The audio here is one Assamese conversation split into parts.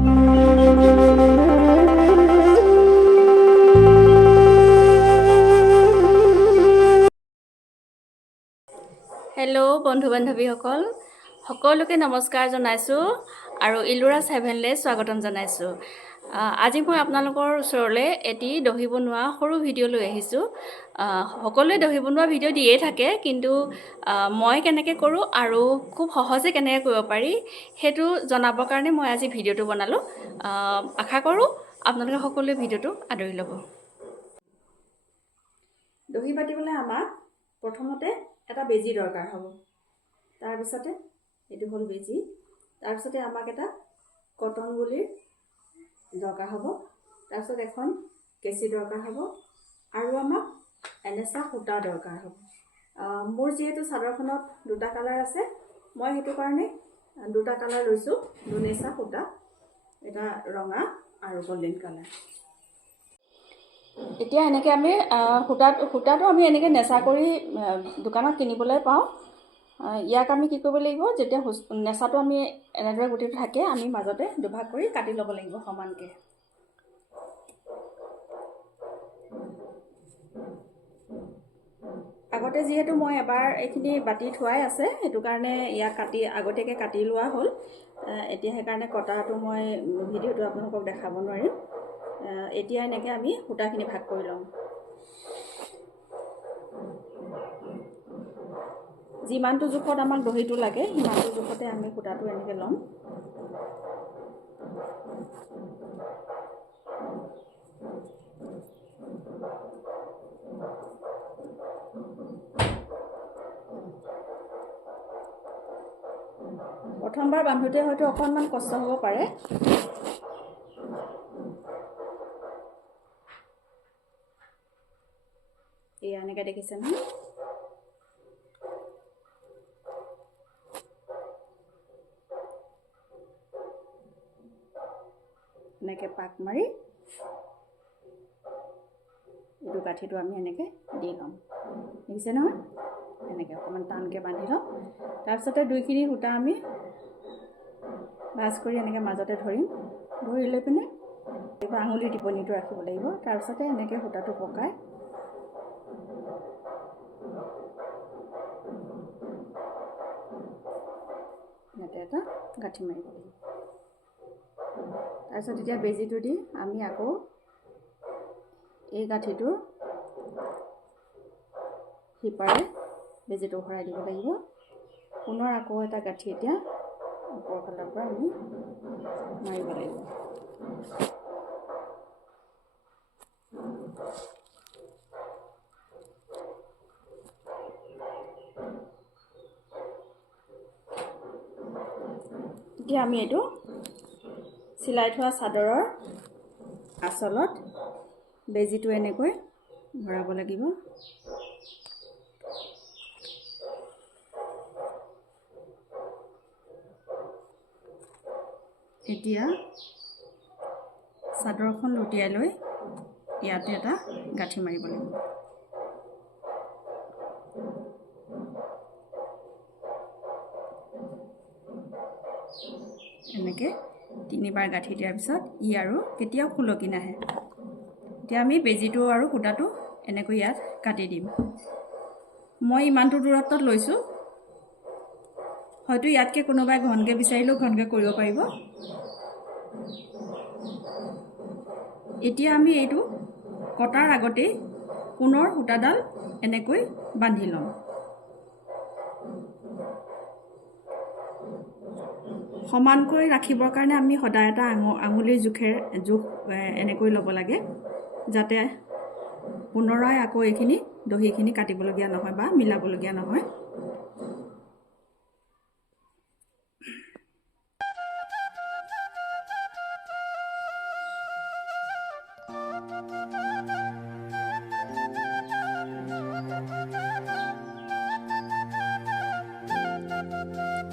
হেল্ল' বন্ধু বান্ধৱীসকল, সকলোকে নমস্কাৰ জনাইছোঁ আৰু ইলোৰা ছেভেনলৈ স্বাগতম জনাইছোঁ। আজি মই আপোনালোকৰ ওচৰলৈ এটি দহি বনোৱা সৰু ভিডিঅ' লৈ আহিছোঁ। সকলোৱে দহি বনোৱা ভিডিঅ' দিয়েই থাকে, কিন্তু মই কেনেকৈ কৰোঁ আৰু খুব সহজে কেনেকৈ কৰিব পাৰি সেইটো জনাবৰ কাৰণে মই আজি ভিডিঅ'টো বনালোঁ। আশা কৰোঁ আপোনালোকে সকলোৱে ভিডিঅ'টো আদৰি ল'ব। দহি বাতিবলৈ আমাক প্ৰথমতে এটা বেজী দৰকাৰ হ'ব। তাৰপিছতে এইটো হ'ল বেজী। তাৰপিছতে আমাক এটা কটন গুলিৰ দৰকাৰ হ'ব। তাৰপিছত এখন কেঁচি দৰকাৰ হ'ব আৰু আমাক এনেচা সূতা দৰকাৰ হ'ব। মোৰ যিহেতু চাদৰখনত দুটা কালাৰ আছে, মই সেইটো কাৰণে দুটা কালাৰ লৈছোঁ। দুনেচা সূতা, এটা ৰঙা আৰু গল্ডেন কালাৰ। এতিয়া এনেকৈ আমি সূতাটো আমি এনেকৈ নেচা কৰি দোকানত কিনিবলৈ পাওঁ। ইয়াক আমি কি কৰিব লাগিব, যেতিয়া নেচাটো আমি এনেদৰে গুটিটো থাকে, আমি মাজতে দুভাগ কৰি কাটি ল'ব লাগিব সমানকৈ। আগতে যিহেতু মই এবাৰ এইখিনি বাতি থোৱাই আছে, সেইটো কাৰণে ইয়াক আগতীয়াকৈ কাটি লোৱা হ'ল। এতিয়া সেইকাৰণে কটাটো মই ভিডিঅ'টো আপোনালোকক দেখাব নোৱাৰিম। এতিয়া এনেকৈ আমি সূতাখিনি ভাগ কৰি লওঁ। যিমানটো জোখত আমাক দহিটো লাগে, সিমানটো জোখতে আমি সূতাটো এনেকৈ ল'ম। প্ৰথমবাৰ বান্ধোতে হয়তো অকণমান কষ্ট হ'ব পাৰে। এয়া এনেকৈ দেখিছে নহয়। এনেকৈ পাক মাৰি এইটো গাঁঠিটো আমি এনেকৈ দি ল'ম। দেখিছে নহয়, এনেকৈ অকণমান টানকৈ বান্ধি ল'ম। তাৰপিছতে দুইখিনি সূতা আমি ভাঁজ কৰি এনেকৈ মাজতে ধৰিম। ধৰি লৈ পিনে আঙুলিৰ টিপনিটো ৰাখিব লাগিব। তাৰপিছতে এনেকৈ সূতাটো পকাই ইয়াতে এটা গাঁঠি মাৰিব লাগিব। তাৰপিছত এতিয়া বেজীটো দি আমি আকৌ এই গাঁঠিটোৰ সিপাৰে বেজীটো ভৰাই দিব লাগিব। পুনৰ আকৌ এটা গাঁঠি এতিয়া ওপৰৰ ফালৰ পৰা আমি মাৰিব লাগিব। এতিয়া আমি এইটো চিলাই থোৱা চাদৰৰ আঁচলত বেজীটো এনেকৈ ভৰাব লাগিব। এতিয়া চাদৰখন লুটিয়াই লৈ ইয়াতে এটা গাঁঠি মাৰিব লাগিব। এনেকৈ 3বাৰ গাঁঠি দিয়াৰ পিছত ই আৰু কেতিয়াও খুলকি নাহে। এতিয়া আমি বেজীটো আৰু সূতাটো এনেকৈ ইয়াত কাটি দিম। মই ইমানটো দূৰত্বত লৈছোঁ, হয়তো ইয়াতকৈ কোনোবাই ঘনকৈ বিচাৰিলেও ঘনকৈ কৰিব পাৰিব। এতিয়া আমি এইটো কটাৰ আগতেই পুনৰ সূতাডাল এনেকৈ বান্ধি ল'ম। সমানকৈ ৰাখিবৰ কাৰণে আমি সদায় এটা আঙুলিৰ জোখ এনেকৈ ল'ব লাগে, যাতে পুনৰাই আকৌ এইখিনি দহিখিনি কাটিবলগীয়া নহয় বা মিলাবলগীয়া নহয়।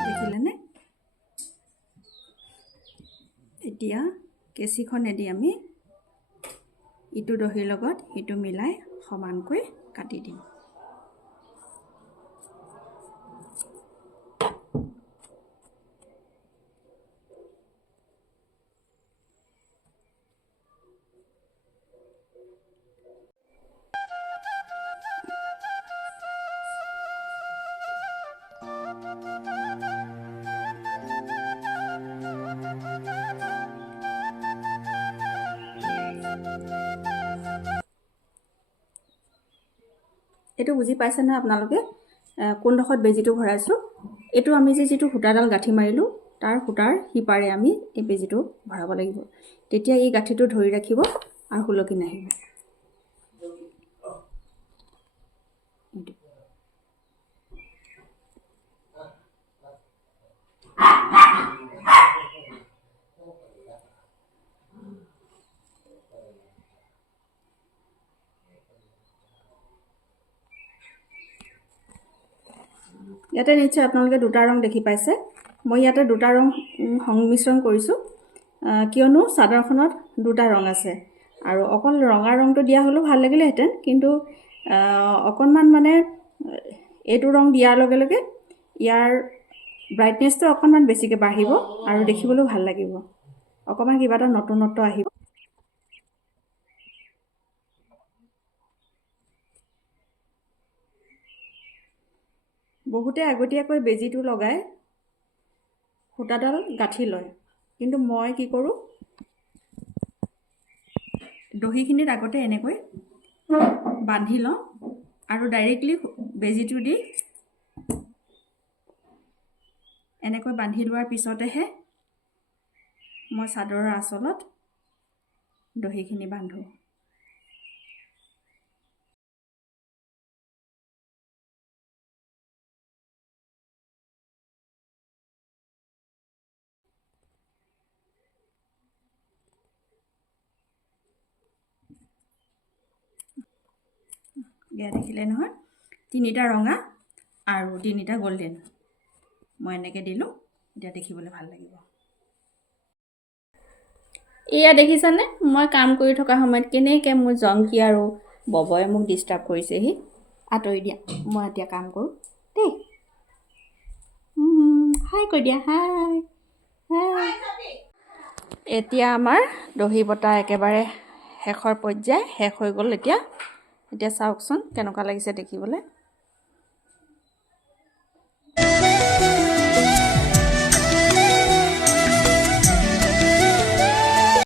দেখিলেনে? এতিয়া কেঁচিখনেদি আমি ইটো দহিৰ লগত সিটো মিলাই সমানকৈ কাটি দিম। এইটো বুজি পাইছে নহয় আপোনালোকে কোনডোখৰত বেজীটো ভৰাইছোঁ। এইটো আমি যিটো সূতাডাল গাঁঠি মাৰিলোঁ তাৰ সূতাৰ সিপাৰে আমি এই বেজীটো ভৰাব লাগিব। তেতিয়া এই গাঁঠিটো ধৰি ৰাখিব আৰু সুলকি নাহিব। ইয়াতে নিশ্চয় আপোনালোকে দুটা ৰং দেখি পাইছে। মই ইয়াতে দুটা ৰং সংমিশ্ৰণ কৰিছোঁ, কিয়নো চাদৰখনত দুটা ৰং আছে আৰু অকল ৰঙা ৰংটো দিয়া হ'লেও ভাল লাগিলেহেঁতেন, কিন্তু অকণমান মানে এইটো ৰং দিয়াৰ লগে লগে ইয়াৰ ব্ৰাইটনেছটো অকণমান বেছিকৈ বাঢ়িব আৰু দেখিবলৈও ভাল লাগিব, অকণমান কিবা এটা নতুনত্ব আহিব। বহুতে আগতীয়াকৈ বেজীটো লগাই সূতাডাল গাঁঠি লয়, কিন্তু মই কি কৰোঁ, দহিখিনিত আগতে এনেকৈ বান্ধি লওঁ আৰু ডাইৰেক্টলি বেজীটো দি এনেকৈ বান্ধি লোৱাৰ পিছতেহে মই চাদৰৰ আঁচলত দহিখিনি বান্ধো। এয়া দেখিলে নহয়, তিনিটা ৰঙা আৰু তিনিটা গল্ডেন মই এনেকৈ দিলোঁ। এতিয়া দেখিবলৈ ভাল লাগিব। এয়া দেখিছানে, মই কাম কৰি থকা সময়ত কেনেকৈ মোৰ জংকী আৰু ববয়ে মোক ডিষ্টাৰ্ব কৰিছেহি। আঁতৰি দিয়া, মই এতিয়া কাম কৰোঁ দেই। হাই কৈ দিয়া, হাই হাই। এতিয়া আমাৰ দহি বটা একেবাৰে শেষৰ পৰ্যায় শেষ হৈ গ'ল। এতিয়া চাওকচোন কেনেকুৱা লাগিছে দেখিবলৈ।